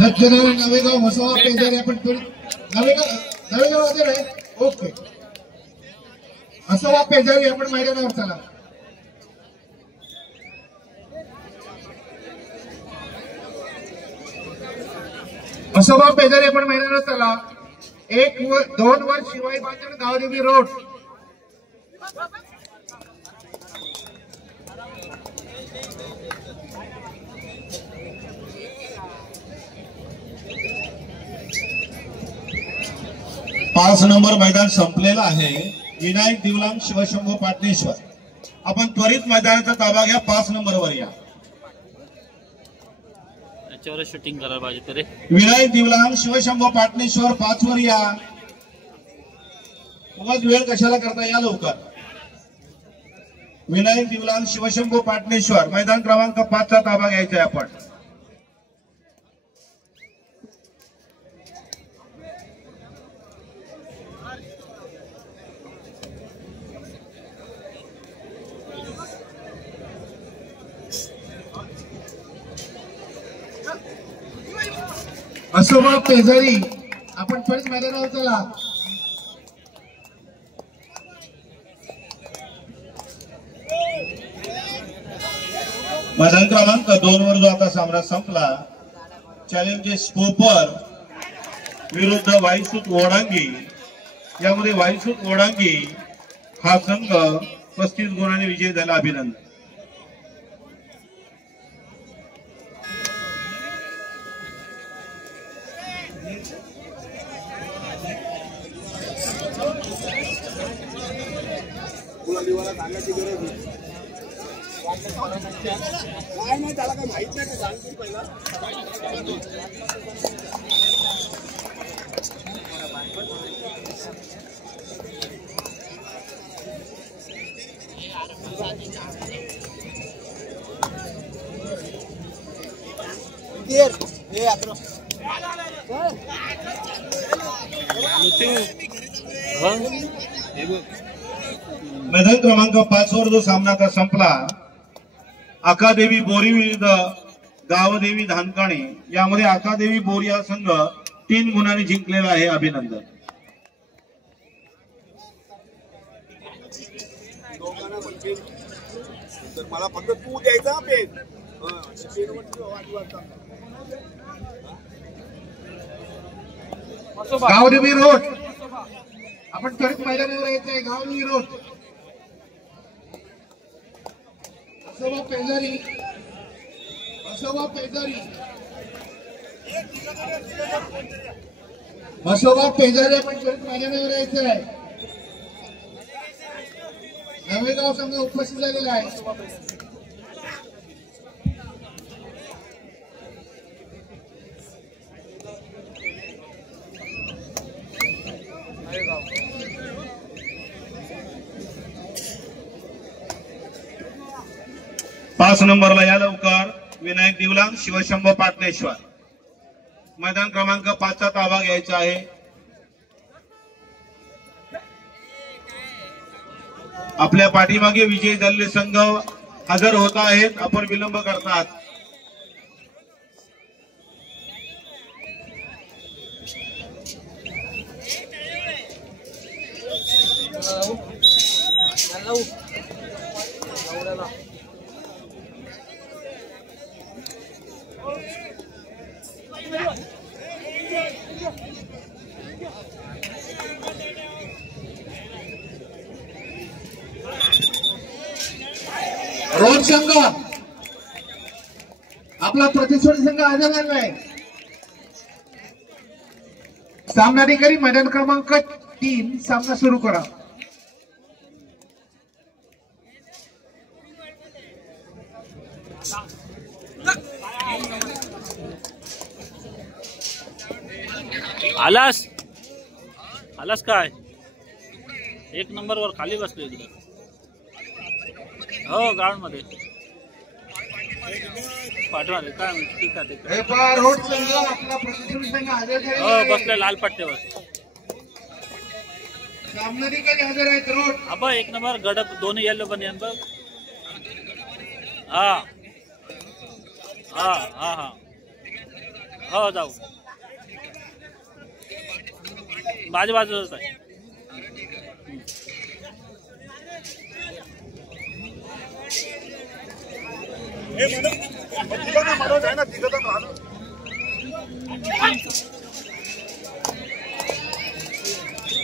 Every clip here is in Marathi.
सज्जनगरी नवेगाव म्हसोबा पेजारी आपण नवेगाव हजर आहे. ओके म्हसोबा पेजारी आपण मैदानावर चला. म्हसोबा पेजारी आपण मैदानावर चला. 1 व 2 वर शिवाई बांधण गावदेवी रोड. पाच नंबर मैदान संपलेलं आहे. विनायक दिवलाम शिवशंभू पाटणेश्वर. आपण त्वरित मैदानाचा ताबा घ्या. 5 नंबरवर या. याच्यावर शूटिंग करायला पाहिजे तरी. विनायक दिवलाम शिवशंभू पाटणेश्वर 5 वर या. उगाच वेळ कशाला करता, या लवकर. विनायक दिवलाम शिवशंभू पाटणेश्वर मैदान क्रमांक 5 चा ताबा घ्यायचा आहे आपण. म्हसोबा पेजारी आपण परत मैदानावर चला. मैदान क्रमांक 2 वर जो आता सामना संपला. चॅलेंजेस स्कोपर विरुद्ध वाईसूत वडांगी. यामध्ये वाईसूत वडांगी हा संघ 35 गुणांनी विजय झाला. अभिनंदन. सांगायची गरज नाही. काय नाही त्याला काय माहित नाही. सांगतो पहिला. मैदान क्रमांक 5 वर जो सामना आता संपला. आकादेवी बोरी विरुद्ध गावदेवी धानकाणे. यामध्ये आकादेवी बोरी हा संघ 3 गुणांनी जिंकलेला आहे. अभिनंदन. मला फक्त तू द्यायचा पेन. गावदेवी रोड आपण त्वरित मैदानावर यायचं आहे. गावदेवी रोड. म्हसोबा पेजारी. म्हसोबा पेजारी. म्हसोबा पेजारी आपण त्वरित मैदानावर यायचं आहे. नवेगाव संघ उपस्थित झालेला आहे. पाच नंबरला या लवकर. विनायक दिवलाम शिवशंभू पाटणेश्वर. मैदान क्रमांक 5 चा ताबा घ्यायचा आहे. आपल्या पाठीमागे विजयी झालेले संघ हजर होत आहेत. आपण विलंब करतात. रोड संघ आपला प्रतिस्पर्धी संघ हजर झाला आहे. सामनाधिकारी मैदान क्रमांक 3 सामना सुरू करा. आलास आलास काय 1 नंबरवर खाली बसलो इकडे. हो ग्राउंड मध्ये पाठवाले काय म्हणते. ठीक आहे. रोड संघ आपला प्रतिस्पर्धी संघ हजर झाला. हो बसले लाल पट्ट्यावर. सामनाधिकारी हजर आहेत. रोड अबा 1 नंबर गडप दोन्ही येल्लो बनियन बघ. हा हा हा हा हो जाऊ बाजूच आहे.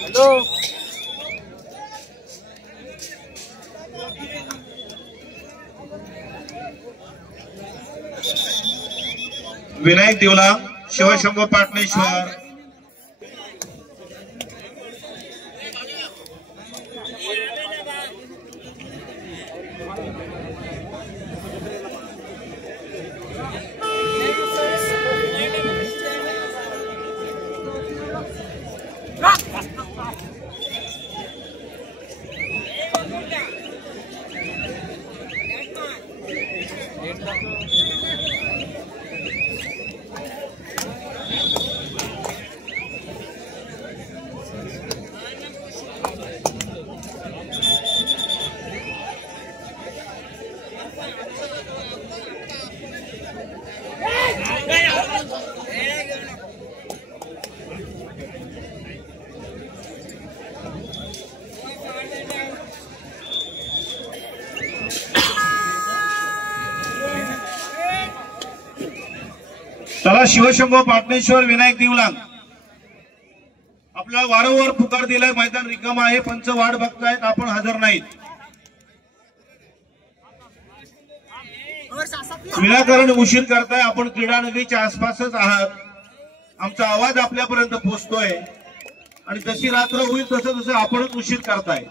हॅलो विनायक देवला शिवशंभो पाटणेश्वर चला शिवशंभो पाटणेश्वर विनायक देवलांग आपल्याला वारंवार पुकार दिलाय. मैदान रिकाम आहे. पंच वाट बघतायत. आपण हजर नाहीत. विनाकारण उशीर करताय. आपण क्रीडा नगरीच्या आसपासच आहात. आमचा आवाज आपल्यापर्यंत पोहोचतोय आणि जशी रात्र होईल तसं तसं आपणच उशीर करताय.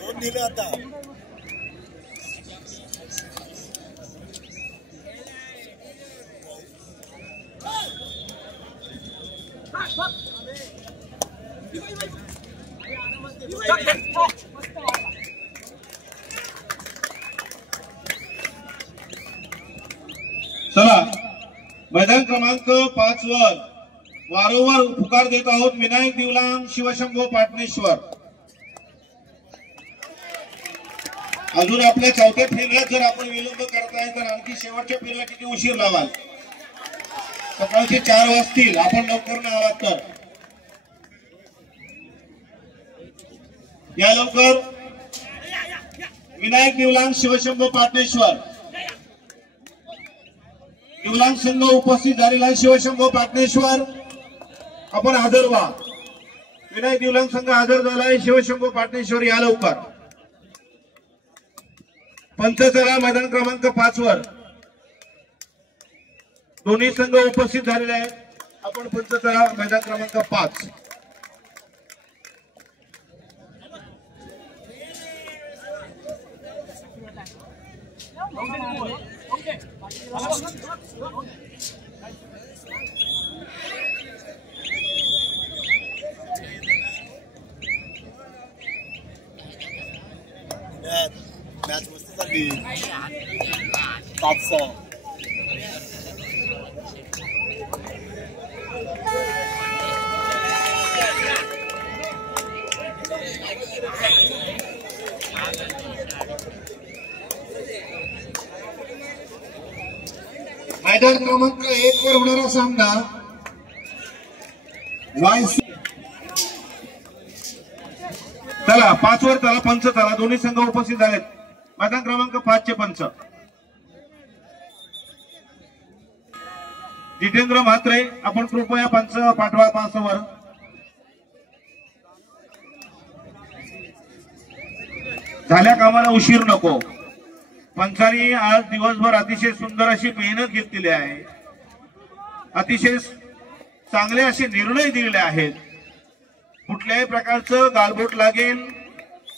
दोन दिले आता चला मैदान क्रमांक 5 वर वारंवार पुकार देत आहोत. विनायक देवलांग शिवशंभो पाटणेश्वर. अजून आपल्या चौथ्या फेरीला जर आपण विलंब करताय तर आणखी शेवटच्या फेरीला किती उशीर लावाल? सकाळचे 4 वाजतील. आपण लवकर न आलात तर या लवकर. विनायक देवलांग शिवशंभो पाटणेश्वर. देवलांग संघ उपस्थित झालेला शिवशंभो पाटणेश्वर आपण हजर व्हा. विनायक देवलांग संघ हजर झालाय. शिवशंभो पाटणेश्वर या लवकर. पंचचरा मैदान क्रमांक 5 वर दोन्ही संघ उपस्थित झालेले आहेत. आपण पंचचरा मैदान क्रमांक 5. मॅच मस्त झाली. 5-6 मैदान क्रमांक 1 वर होणारा सामना चला 5 वर चला, पंच चला, दोन्ही संघ उपस्थित झालेत. मैदान क्रमांक 5 चे पंच जितेंद्र म्हात्रे, आपण कृपया पंच पाठवा 5 वर. झाल्या कामाला उशीर नको. पंचांनी आज दिवसभर अतिशय सुंदर अशी मेहनत घेतलेली आहे, अतिशय चांगले असे निर्णय दिलेले आहेत. कुठल्याही प्रकारचं गालबोट लागेल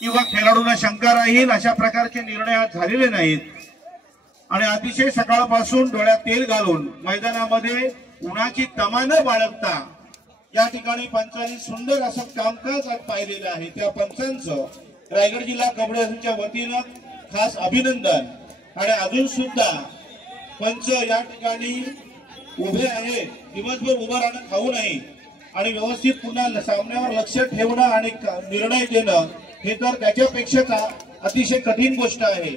किंवा खेळाडूंना शंका राहील अशा प्रकारचे निर्णय आज झालेले नाहीत. आणि अतिशय सकाळपासून डोळ्यात तेल घालून मैदानामध्ये उन्हाची तमा न बाळगता या ठिकाणी पंचांनी सुंदर असं कामकाज आज पाहिलेलं आहे. त्या पंचांचं रायगड जिल्हा कबड्डी असोसिएशनच्या वतीनं खास अभिनंदन. आणि अजून सुद्धा पंच या ठिकाणी उभे आहेत, दिवसभर उभं राहणं खाऊ नाही आणि व्यवस्थित पुन्हा सामन्यावर लक्ष ठेवणं आणि निर्णय देणं हे तर त्याच्यापेक्षा अतिशय कठीण गोष्ट आहे.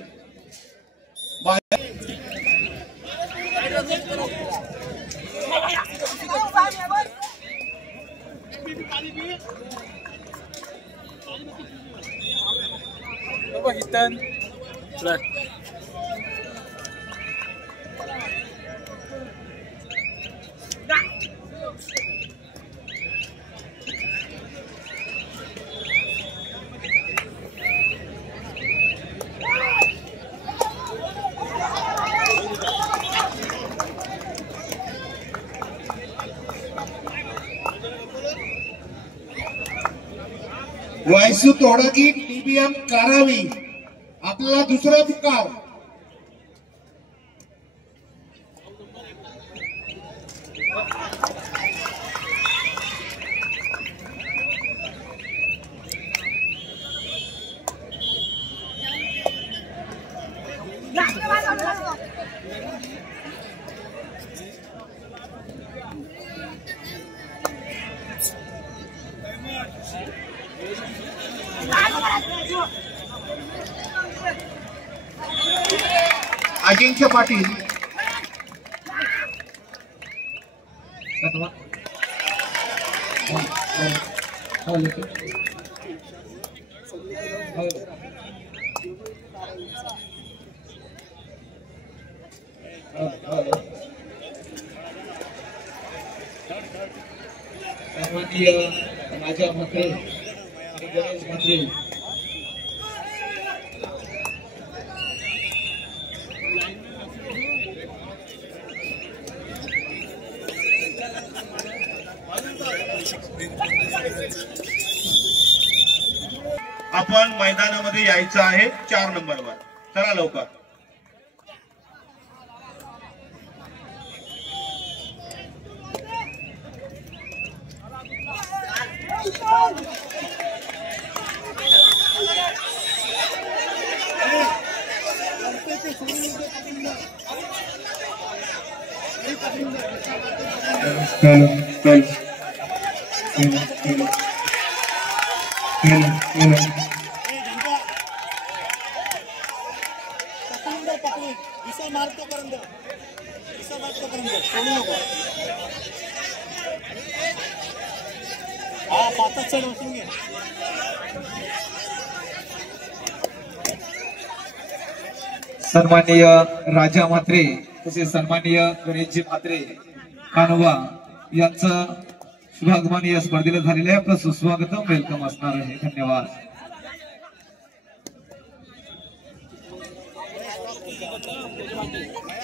वायसू तोडकी टीबीएम कारावी आपल्याला दुसरा पुकार. अजिंक्य पाटील राजा म्हात्रे गणेश म्हात्रे आपण मैदानामध्ये यायचं आहे 4 नंबरवर. चला लवकर. सन्माननीय राजा म्हात्रे तसेच सन्माननीय गणेशजी म्हात्रे कानोबा यांचं शुभागमन या स्पर्धेला झालेलं आहे. आपलं सुस्वागतम वेलकम असणार आहे. धन्यवाद.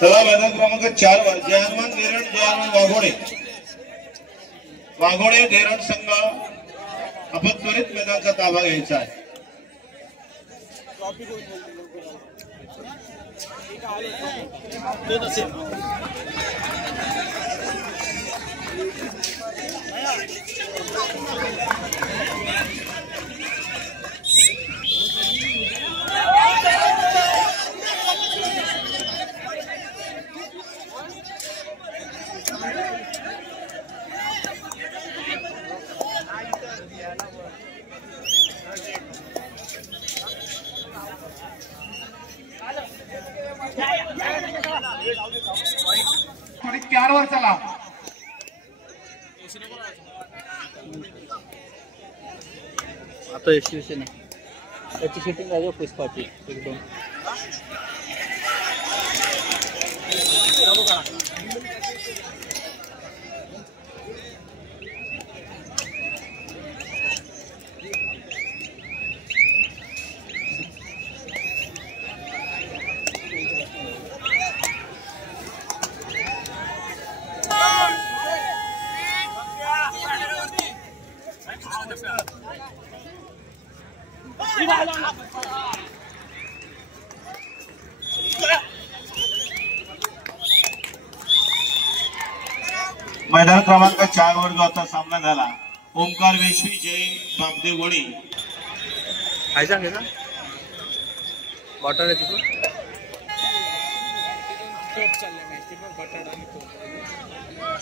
चला मैदान क्रमांक 4 वर जयहनुमान धेरण जयहनुमान वाघोडे धेरण संघ आपण त्वरित मैदानाचा ताबा घ्यायचा आहे. थोडी 4 वर चला. आता शिवसेना त्याची शूटिंग आहे पुष्पाची एकदम. मैदान क्रमांक 4 वर जो आता सामना झाला ओमकार वेशवी जय बामदेव वडी. काय सांगे ना बॉटल आहे तिथून.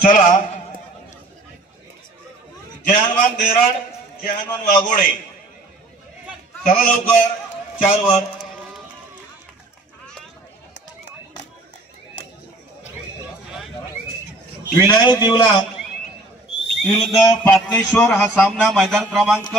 चला जहानवान देराड जहानवान वाघोडे चला लवकर 4 वर. विनायक देवला विरुद्ध पाटणेश्वर हा सामना मैदान क्रमांक